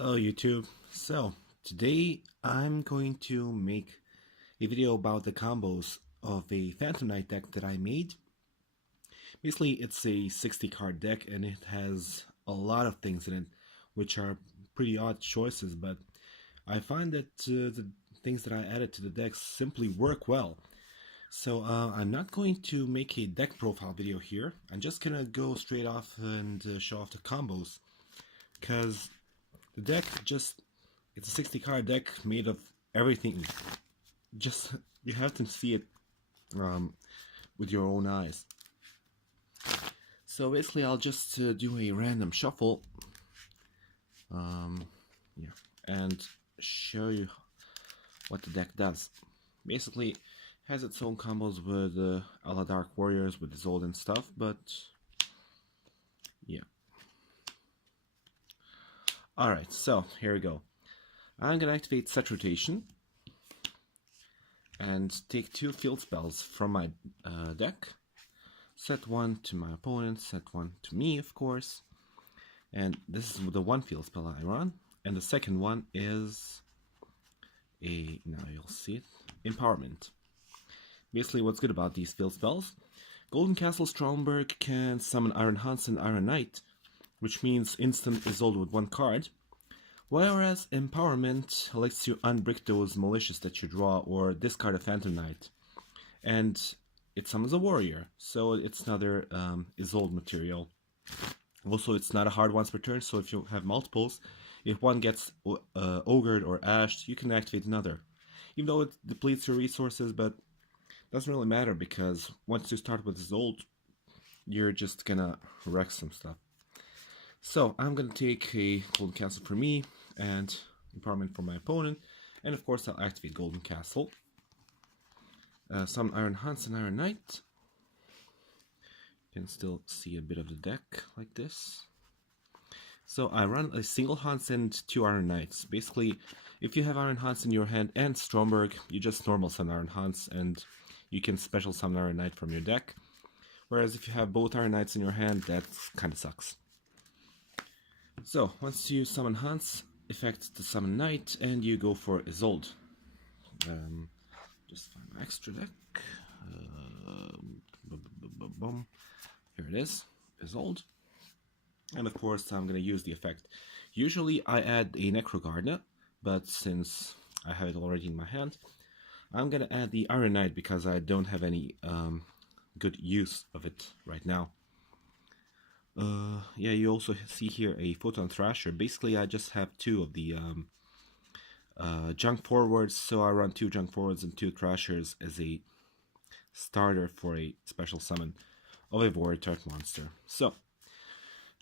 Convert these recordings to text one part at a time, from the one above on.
Hello YouTube. So today I'm going to make a video about the combos of a Phantom Knight deck that I made. Basically it's a 60 card deck and it has a lot of things in it which are pretty odd choices, but I find that the things that I added to the deck simply work well. So I'm not going to make a deck profile video here. I'm just gonna go straight off and show off the combos, because the deck it's a 60 card deck made of everything. Just, you have to see it with your own eyes. So basically I'll just do a random shuffle and show you what the deck does. Basically has its own combos with Ala Dark Warriors, with Isolde and stuff, but yeah. Alright, so here we go. I'm gonna activate Set Rotation and take 2 field spells from my deck. Set 1 to my opponent, set 1 to me, of course. And this is the one field spell I run. And the second one is now you'll see it, Empowerment. Basically what's good about these field spells: Golden Castle Stromberg can summon Iron Hunts and Iron Knight, which means instant Isolde with 1 card. Whereas Empowerment lets you unbrick those Malicious that you draw or discard a Phantom Knight. And it summons a Warrior, so it's another Isolde material. Also, it's not a hard once per turn, so if you have multiples, if one gets ogred or ashed, you can activate another. Even though it depletes your resources, but doesn't really matter, because once you start with Isolde, you're just gonna wreck some stuff. So I'm gonna take a Golden Castle for me and Empowerment for my opponent, and of course I'll activate Golden Castle. Some Iron Hunts and Iron Knight. You can still see a bit of the deck like this. So I run a single Hunts and 2 Iron Knights. Basically, if you have Iron Hunts in your hand and Stromberg, you just normal summon Iron Hunts and you can special summon Iron Knight from your deck. Whereas if you have both Iron Knights in your hand, that kind of sucks. So once you summon Hunts, effect to summon Knight, and you go for Isolde. Just find my extra deck. Here it is, Isolde. And of course I'm going to use the effect. Usually I add a Necro Gardna, but since I have it already in my hand, I'm going to add the Iron Knight because I don't have any good use of it right now. Yeah, you also see here a Photon Thrasher. Basically I just have 2 of the junk forwards, so I run 2 junk forwards and 2 Thrashers as a starter for a special summon of a Warrior type monster. So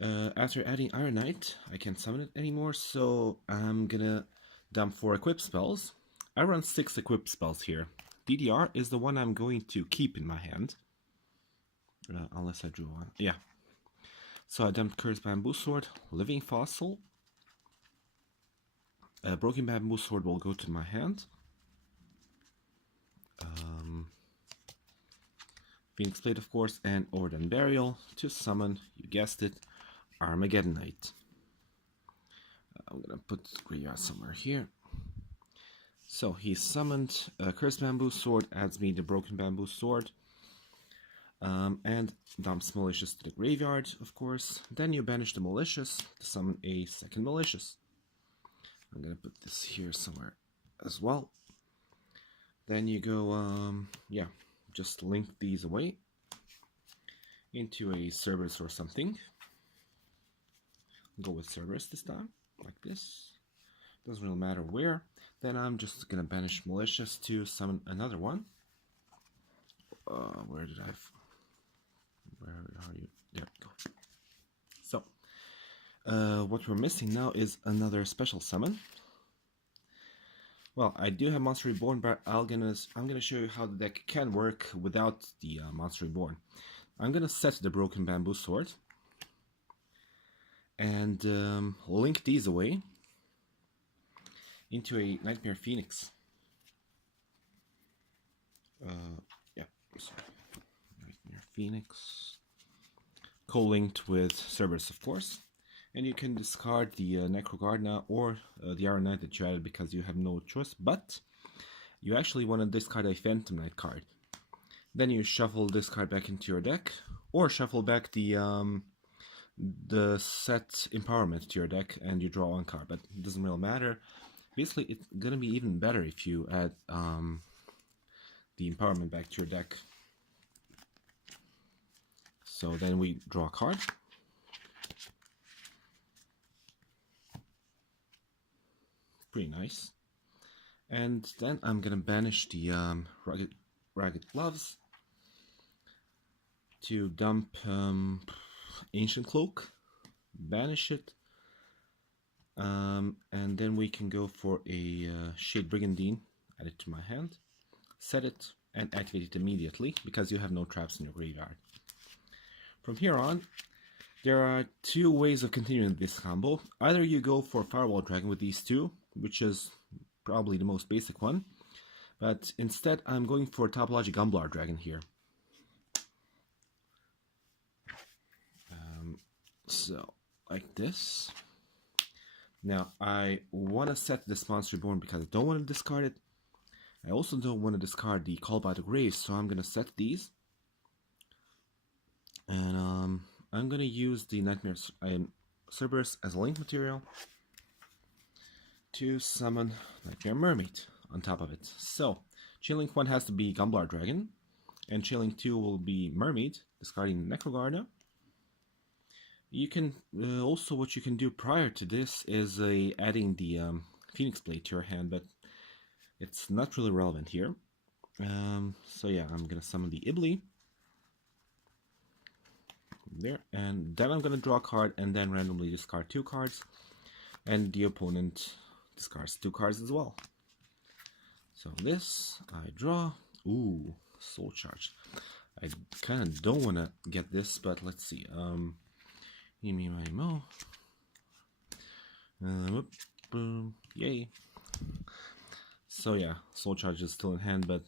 after adding Iron Knight, I can't summon it anymore, so I'm gonna dump 4 equip spells. I run 6 equip spells here. DDR is the one I'm going to keep in my hand, unless I drew one. Yeah. So I dumped Cursed Bamboo Sword, Living Fossil. Broken Bamboo Sword will go to my hand. Phoenix Blade, of course, and Overdone Burial to summon, you guessed it, Armageddon Knight. I'm gonna put Graveyard somewhere here. So he summoned Cursed Bamboo Sword, adds me the Broken Bamboo Sword, and dumps Malicious to the graveyard, of course. Then you banish the Malicious to summon a second Malicious. I'm gonna put this here somewhere as well. Then you go, yeah, just link these away into a Cerberus or something. Go with Cerberus this time, like this. Doesn't really matter where. Then I'm just gonna banish Malicious to summon another one. Where are you? There we go. So, what we're missing now is another special summon. Well, I do have Monster Reborn, but I'm gonna show you how the deck can work without the Monster Reborn. I'm gonna set the Broken Bamboo Sword and link these away into a Knightmare Phoenix. Yeah, sorry. Nightmare Phoenix. Co-linked with Cerberus, of course. And you can discard the Necro Gardna or the Iron Knight that you added because you have no choice, but you actually want to discard a Phantom Knight card. Then you shuffle this card back into your deck, or shuffle back the set Empowerment to your deck and you draw one card, but it doesn't really matter. Basically, it's gonna be even better if you add the Empowerment back to your deck. So then we draw a card. Pretty nice. And then I'm gonna banish the Ragged Gloves to dump Ancient Cloak, banish it, and then we can go for a Shade Brigandine, add it to my hand, set it, and activate it immediately because you have no traps in your graveyard. From here on, there are two ways of continuing this combo. Either you go for Firewall Dragon with these two, which is probably the most basic one, but instead I'm going for Topology Gumblar Dragon here. So, like this. Now, I want to set this Monster Reborn because I don't want to discard it. I also don't want to discard the Call by the Grave, so I'm going to set these. And I'm going to use the Knightmare Cerberus as a link material to summon Nightmare Mermaid on top of it. So, Chain Link 1 has to be Gumblar Dragon, and Chain Link 2 will be Mermaid, discarding Necro Gardna. You can also, what you can do prior to this is adding the Phoenix Blade to your hand, but it's not really relevant here. So yeah, I'm gonna summon the Iblee there, and then I'm gonna draw a card and then randomly discard 2 cards, and the opponent discards 2 cards as well. So this, I draw, ooh, Soul Charge. I kind of don't want to get this, but let's see. Yay. So yeah, Soul Charge is still in hand, but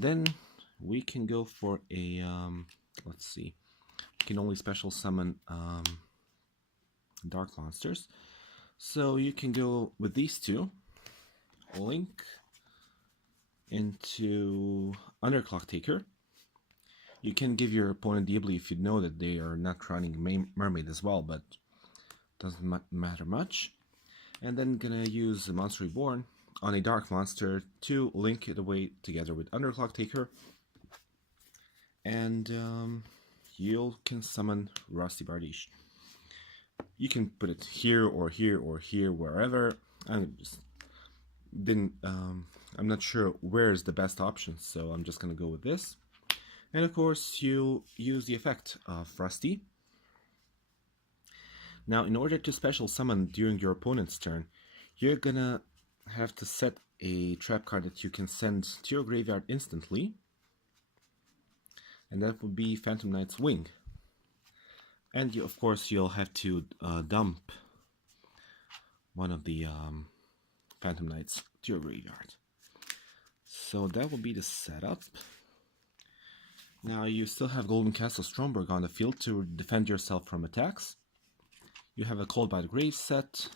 then we can go for a let's see. We can only special summon dark monsters. So you can go with these two. Link into Underclock Taker. You can give your opponent the Iblee if you know that they are not running Mermaid as well, but doesn't matter much. And then gonna use the Monster Reborn on a Dark Monster to link it away together with Underclock Taker. And you can summon Rusty Bardiche. You can put it here or here or here, wherever. I'm not sure where is the best option, so I'm just gonna go with this. And of course, you use the effect of Rusty. Now, in order to special summon during your opponent's turn, you're gonna have to set a trap card that you can send to your graveyard instantly. And that would be Phantom Knight's Wing. And of course, you'll have to dump one of the Phantom Knights to your graveyard. So that will be the setup. Now you still have Golden Castle Stromberg on the field to defend yourself from attacks. You have a Call by the Grave set.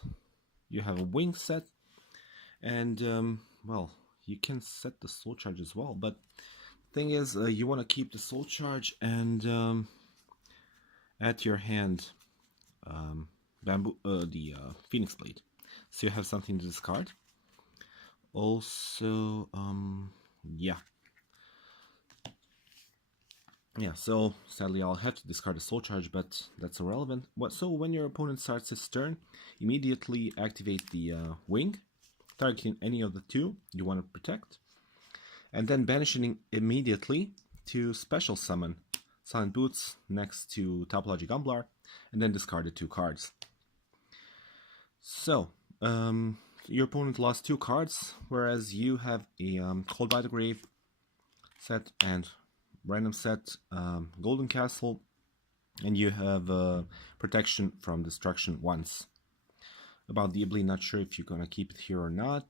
You have a Wing set. And, well, you can set the Soul Charge as well. But the thing is, you want to keep the Soul Charge and add to your hand the Phoenix Blade. So you have something to discard. Also, yeah. Yeah, so sadly I'll have to discard the Soul Charge, but that's irrelevant. So when your opponent starts his turn, immediately activate the Wing, targeting any of the 2 you want to protect, and then banishing immediately to special summon Silent Boots next to Topology Gumblar, and then discard the 2 cards. So, your opponent lost 2 cards, whereas you have a Call by the Grave set and random set, Golden Castle, and you have protection from destruction once. About the Iblee, not sure if you're gonna keep it here or not,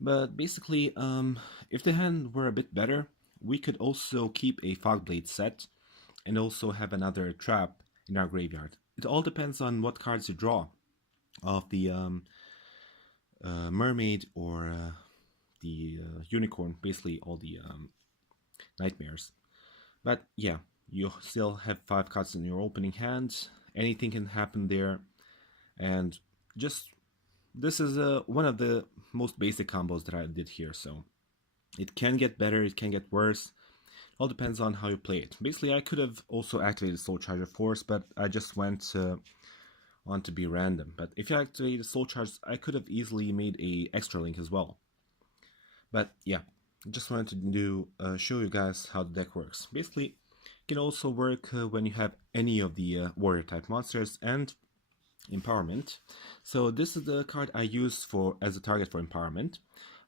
but basically, if the hand were a bit better, we could also keep a Fogblade set and also have another trap in our graveyard. it all depends on what cards you draw of the mermaid or the unicorn, basically all the nightmares. But yeah, you still have 5 cards in your opening hand. Anything can happen there, and just this is one of the most basic combos that I did here. So it can get better, it can get worse. It all depends on how you play it. Basically, I could have also activated Soul Charger Force, but I just went on to be random. But if you activated Soul Charge, I could have easily made a extra link as well. But yeah, just wanted to show you guys how the deck works. Basically, it can also work when you have any of the warrior type monsters and empowerment. So this is the card I use as a target for empowerment.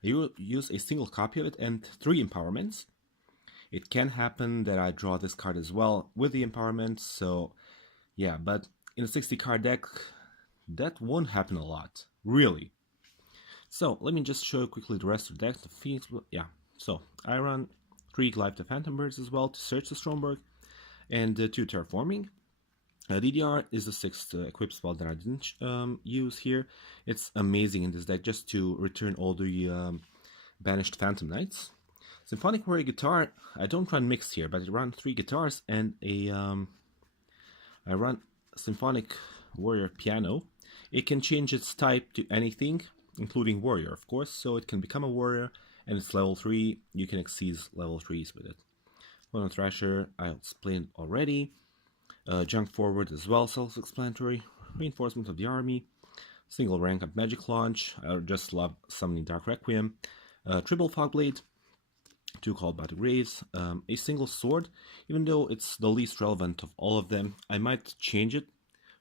I use a single copy of it and 3 empowerments. It can happen that I draw this card as well with the empowerment, so yeah, but in a 60 card deck, that won't happen a lot, really. So let me just show you quickly the rest of the deck. The Phoenix, yeah. So I run 3 Glife the Phantom Birds as well to search the Stromberg, and 2 Terraforming. DDR is the 6th equip spell that I didn't use here. It's amazing in this deck just to return all the banished Phantom Knights. Symphonic Warrior Guitaar, I don't run mixed here, but I run 3 guitars and I run Symphonic Warrior Piano. It can change its type to anything, including Warrior, of course, so it can become a Warrior, and it's level 3, you can exceed level 3s with it. Photon Thrasher, I explained already. Junk Forward as well, self-explanatory. Reinforcement of the army. Single rank up magic launch. I just love summoning Dark Requiem. Triple Fogblade. 2 Called by the Graves. A single sword, even though it's the least relevant of all of them. I might change it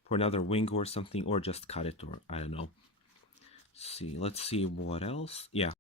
for another wing or something, or just cut it, or I don't know. Let's see what else. Yeah,